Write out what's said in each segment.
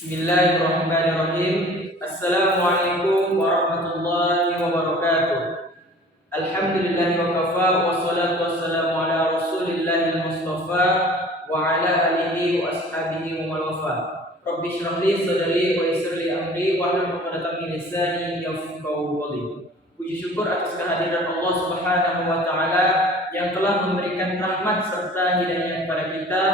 Bismillahirrahmanirrahim. Assalamualaikum warahmatullahi wabarakatuh. Alhamdulillahi wa kafa, wassalatu wassalamu ala rasulillahil mustafa wa ala alihi wa ashabihi wa man wafa. Rabbi shrah li sadri wa yassir li amri wahlul 'uqdatam min lisani yafqahu qawli. Puji syukur atas kehadiran Allah Subhanahu wa taala yang telah memberikan rahmat serta hidayah kepada kita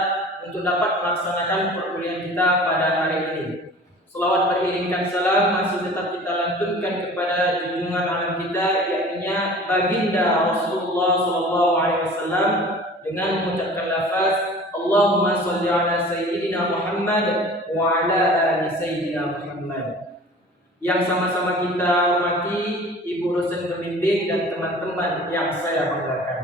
untuk dapat melaksanakan perkuliahan kita pada hari ini. Selawat beriringkan salam masih tetap kita lantunkan kepada junjungan alam kita, yakni baginda Rasulullah SAW, dengan mengucapkan lafaz Allahumma sholli ala sayyidina Muhammad wa ala ali sayyidina Muhammad. Yang sama-sama kita hormati ibu dosen pembimbing dan teman-teman yang saya banggakan.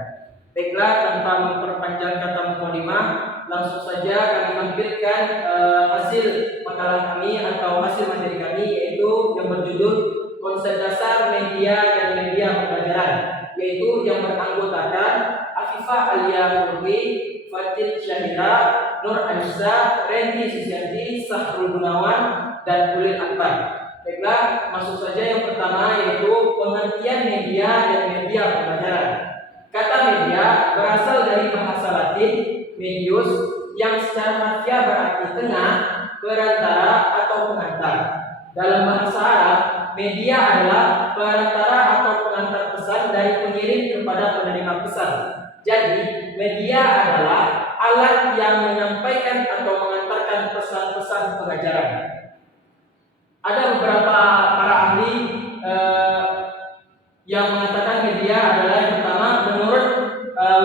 Baiklah, tanpa memperpanjang kata mukadimah, langsung saja kami tampilkan hasil makalah kami atau hasil materi kami, yaitu yang berjudul Konsep Dasar Media dan Media Pembelajaran, yaitu yang beranggotakan Afifah Alia Nurwi, Fatil Syahira, Nur Anissa, Randy Susianti, Sahrul Gunawan, dan Ulil Akbar. Baiklah, masuk saja yang pertama, yaitu pengertian media dan media pembelajaran. Kata media berasal dari bahasa Latin medius, yang secara harfiah berarti tengah, perantara, atau pengantar. Dalam bahasa Arab, media adalah perantara atau pengantar pesan dari pengirim kepada penerima pesan. Jadi, media adalah alat yang menyampaikan atau mengantarkan pesan-pesan pengajaran. Ada beberapa para ahli yang mengatakan media adalah yang pertama, menurut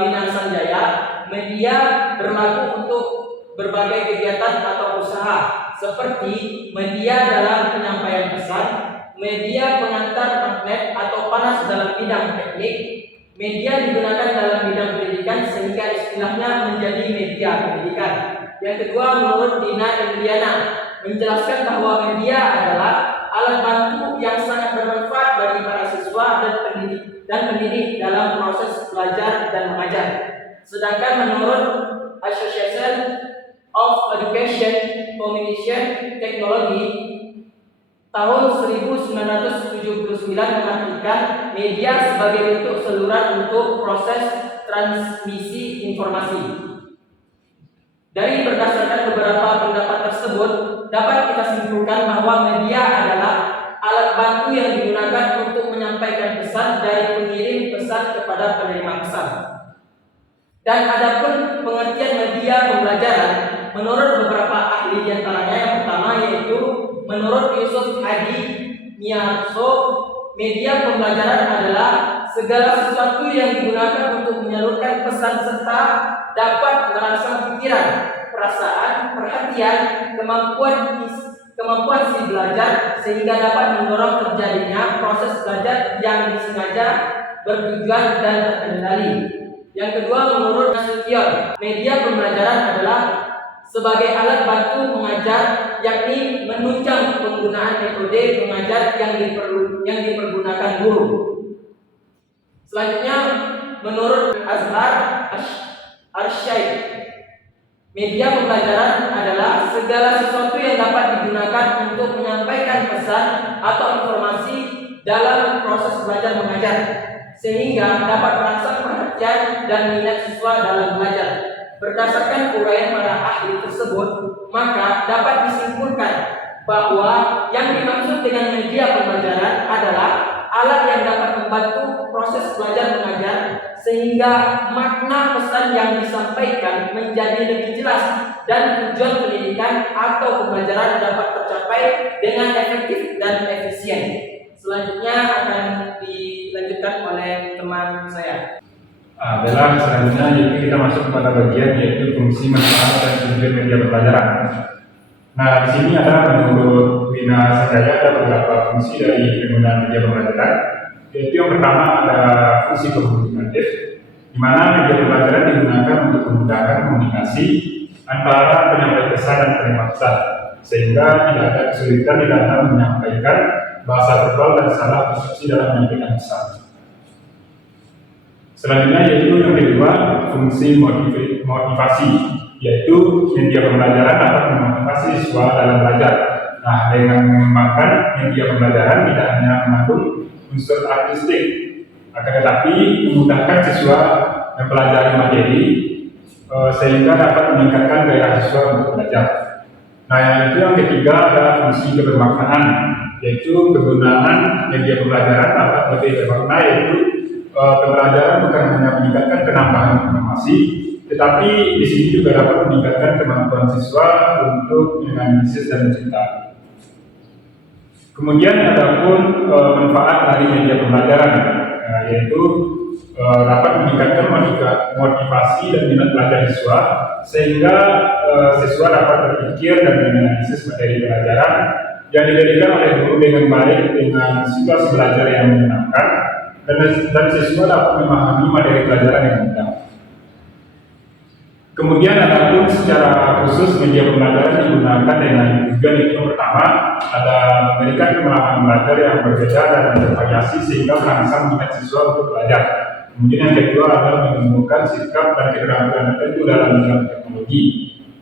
Winan Sanjaya, media berlaku untuk berbagai kegiatan atau usaha, seperti media dalam penyampaian pesan, media pengantar magnet atau panas dalam bidang teknik, media digunakan dalam bidang pendidikan sehingga istilahnya menjadi media pendidikan. Yang kedua, menurut Dina Indriana, menjelaskan bahwa media adalah alat bantu yang sangat bermanfaat bagi para siswa dan pendidik dalam proses belajar dan mengajar. Sedangkan menurut Association of Education Communication Technology tahun 1979 mengartikan media sebagai bentuk saluran untuk proses transmisi informasi. Dari berdasarkan beberapa pendapat tersebut, dapat kita simpulkan bahwa media adalah alat bantu yang digunakan untuk menyampaikan pesan dari pengirim pesan kepada penerima pesan. Dan adapun pengertian media pembelajaran, menurut beberapa ahli diantaranya, yang pertama yaitu menurut Yusuf Hadi Miarso, media pembelajaran adalah segala sesuatu yang digunakan untuk menyalurkan pesan serta dapat merangsang pikiran, perasaan, perhatian, kemampuan si belajar sehingga dapat mendorong terjadinya proses belajar yang disengaja, bertujuan, dan terkendali. Yang kedua, menurut Nasution, media pembelajaran adalah sebagai alat bantu mengajar, yakni menunjang penggunaan metode mengajar yang dipergunakan guru. Selanjutnya, menurut Azhar Arsyaid, media pembelajaran adalah segala sesuatu yang dapat digunakan untuk menyampaikan pesan atau informasi dalam proses belajar mengajar, sehingga dapat merangsang perhatian dan minat siswa dalam belajar. Berdasarkan uraian para ahli tersebut, maka dapat disimpulkan bahwa yang dimaksud dengan media pembelajaran adalah alat yang dapat membantu proses belajar mengajar sehingga makna pesan yang disampaikan menjadi lebih jelas dan tujuan pendidikan atau pembelajaran dapat tercapai dengan efektif dan efisien. Selanjutnya akan dilanjutkan oleh teman saya. Baiklah, selanjutnya kita masuk kepada bagian yaitu fungsi, manfaat, dan tujuan media pembelajaran. Nah, di sini ada menurut Wina Sanjaya ada beberapa fungsi dari penggunaan media pembelajaran. Yaitu yang pertama ada fungsi komunikatif, di mana media pembelajaran digunakan untuk memudahkan komunikasi antara penyampai pesan dan penerima pesan, sehingga tidak ada kesulitan di dalam menyampaikan bahasa verbal dan salah persepsi dalam menyampaikan pesan. Selanjutnya yaitu yang kedua, fungsi motivasi, yaitu media pembelajaran dapat memotivasi siswa dalam dalam belajar. Nah, dengan mengembangkan media pembelajaran tidak hanya mengandung unsur artistik, akan tetapi memudahkan siswa mempelajari materi sehingga dapat meningkatkan gairah siswa untuk belajar. Nah, yang ketiga adalah fungsi kebermaknaan, yaitu kegunaan media pembelajaran dapat lebih bermakna, yaitu pembelajaran bukan hanya meningkatkan penambahan informasi, tetapi di sini juga dapat meningkatkan kemampuan siswa untuk menganalisis dan mencerita. Kemudian ada pun manfaat dari media pembelajaran, yaitu dapat meningkatkan motivasi dan minat belajar siswa, sehingga siswa dapat berpikir dan menganalisis materi pelajaran yang diberikan oleh guru dengan baik dengan situasi belajar yang menyenangkan, dan siswa dapat memahami materi pelajaran yang mudah. Kemudian adapun secara khusus media pembelajaran digunakan dengan tujuan itu pertama ada memberikan pengalaman belajar yang berbeda dan bervariasi sehingga merangsang minat siswa untuk belajar. Kemudian yang kedua adalah menumbuhkan sikap dan keterampilan tertentu dalam bidang teknologi.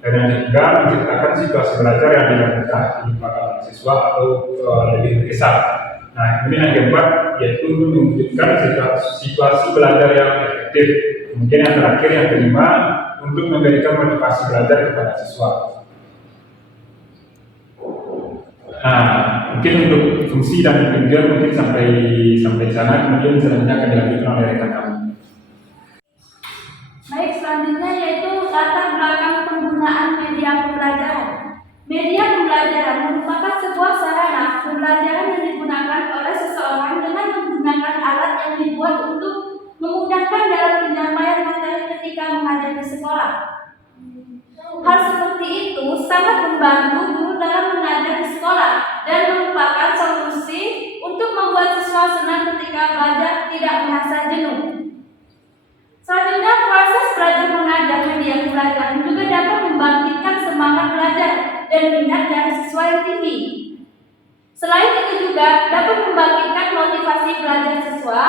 Dan yang ketiga menciptakan situasi belajar yang tidak mudah dilupakan siswa atau lebih berkesan. Nah, kemudian yang keempat yaitu mewujudkan situasi belajar yang efektif. Kemudian yang terakhir yang kelima untuk memberikan motivasi belajar kepada siswa. Nah, mungkin untuk fungsi dan tujuan mungkin sampai sana, kemudian selanjutnya akan dilanjutkan oleh rekan kami. Baik, selanjutnya yaitu latar belakang penggunaan media pembelajaran. Media pembelajaran merupakan sebuah sarana pembelajaran yang digunakan oleh seseorang dengan menggunakan alat yang dibuat untuk memudahkan dalam penyampaian materi ketika mengajar di sekolah. Hal seperti itu sangat membantu guru dalam mengajar di sekolah dan merupakan solusi untuk membuat siswa senang ketika belajar tidak merasa jenuh. Selanjutnya, proses belajar mengajar media pembelajaran juga dapat membangkitkan semangat belajar dan minat dari siswa yang tinggi. Selain itu juga dapat membangkitkan motivasi belajar siswa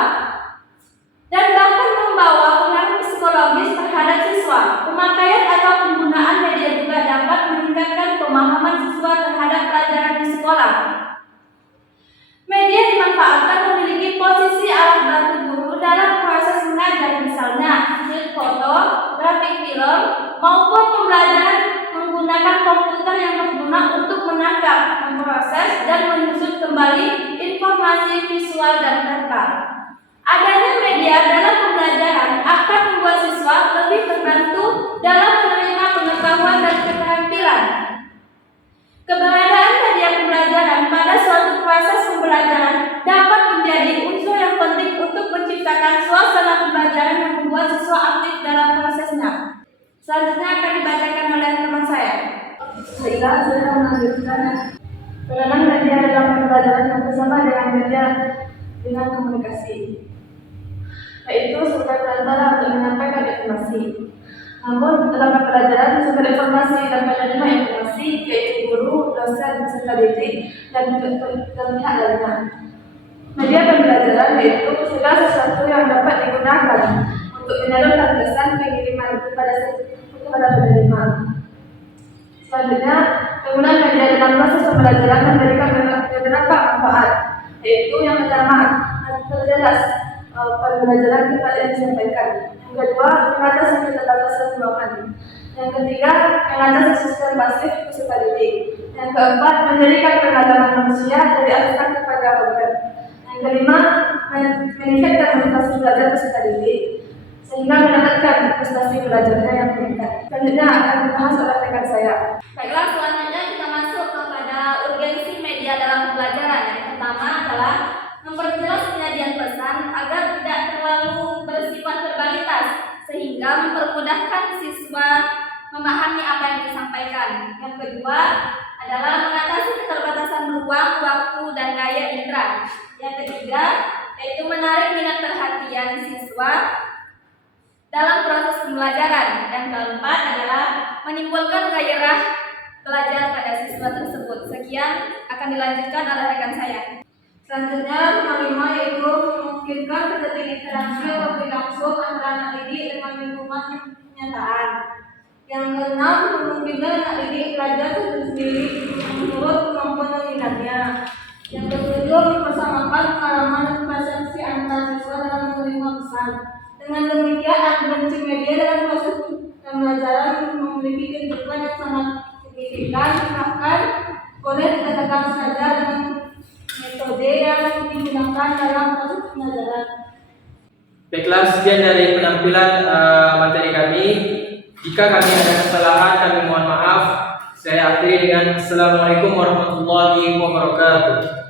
dan bahkan membawa pengaruh psikologis terhadap siswa. Pemakaian atau penggunaan media juga dapat meningkatkan pemahaman siswa terhadap pelajaran di sekolah. Media dimanfaatkan memiliki posisi alat bantu guru dalam proses mengajar, misalnya foto, grafik film, maupun pembelajaran menggunakan komputer yang berguna untuk menangkap, memproses, dan menyusun kembali informasi visual dan data. Adanya media dalam pembelajaran akan membuat siswa lebih terbantu dalam menerima pengetahuan dan keterampilan. Keberadaan media pembelajaran pada suatu proses pembelajaran dapat menjadi unsur yang penting untuk menciptakan suasana pembelajaran yang membuat siswa aktif dalam prosesnya. Selanjutnya akan dibacakan oleh teman saya. Sehingga sudah melanjutkan peranan media dalam pembelajaran yang bersama dengan media dengan komunikasi, yaitu sebagai perantara untuk menyampaikan informasi. Namun dalam pembelajaran sumber informasi dan penerima informasi yaitu guru, dosen, peserta didik, dan pihak lainnya. Media pembelajaran yaitu segala sesuatu yang dapat digunakan untuk menyalurkan pesan pengiriman kepada penerima. Selanjutnya, penggunaan media dalam proses pembelajaran memberikan beberapa manfaat, yaitu yang pertama, terjelas pembelajaran kita yang disampaikan. Yang kedua, mengatasi keterbatasan ruangan. Yang ketiga, mengatasi sistem pasif peserta didik. Yang keempat, menjadikan pengalaman manusia dari abstrak kepada konkret. Yang kelima, meningkatkan motivasi belajar peserta didik sehingga mendapatkan prestasi belajarnya yang meningkat. Selanjutnya akan dibahas oleh rekan saya. Baiklah, selanjutnya kita masuk kepada urgensi media dalam pembelajaran. Yang pertama adalah memperjelas penyajian pesan agar tidak terlalu bersifat verbalitas sehingga mempermudahkan siswa memahami apa yang disampaikan. Yang kedua adalah mengatasi keterbatasan ruang, waktu, dan daya indera. Yang ketiga yaitu menarik minat perhatian siswa dalam proses pembelajaran. Yang keempat adalah menimbulkan gairah belajar pada siswa tersebut. Sekian akan dilanjutkan oleh rekan saya. Selanjutnya, yang kelima yaitu memungkinkan terjadi interaksi lebih langsung antara anak didik dengan lingkungan kenyataan. Yang keenam, memungkinkan anak didik belajar sendiri meningkatkan pengalaman dan persepsi antar siswa dalam menerima pesan. Dengan demikian, agensi media dalam proses pembelajaran memiliki kedudukan yang sangat signifikan, bahkan boleh dikatakan saja dengan metode yang digunakan dalam proses pembelajaran. Baiklah, sekian dari penampilan materi kami. Jika kami ada kesalahan, kami mohon maaf. Saya akhiri dengan Assalamualaikum warahmatullahi wabarakatuh.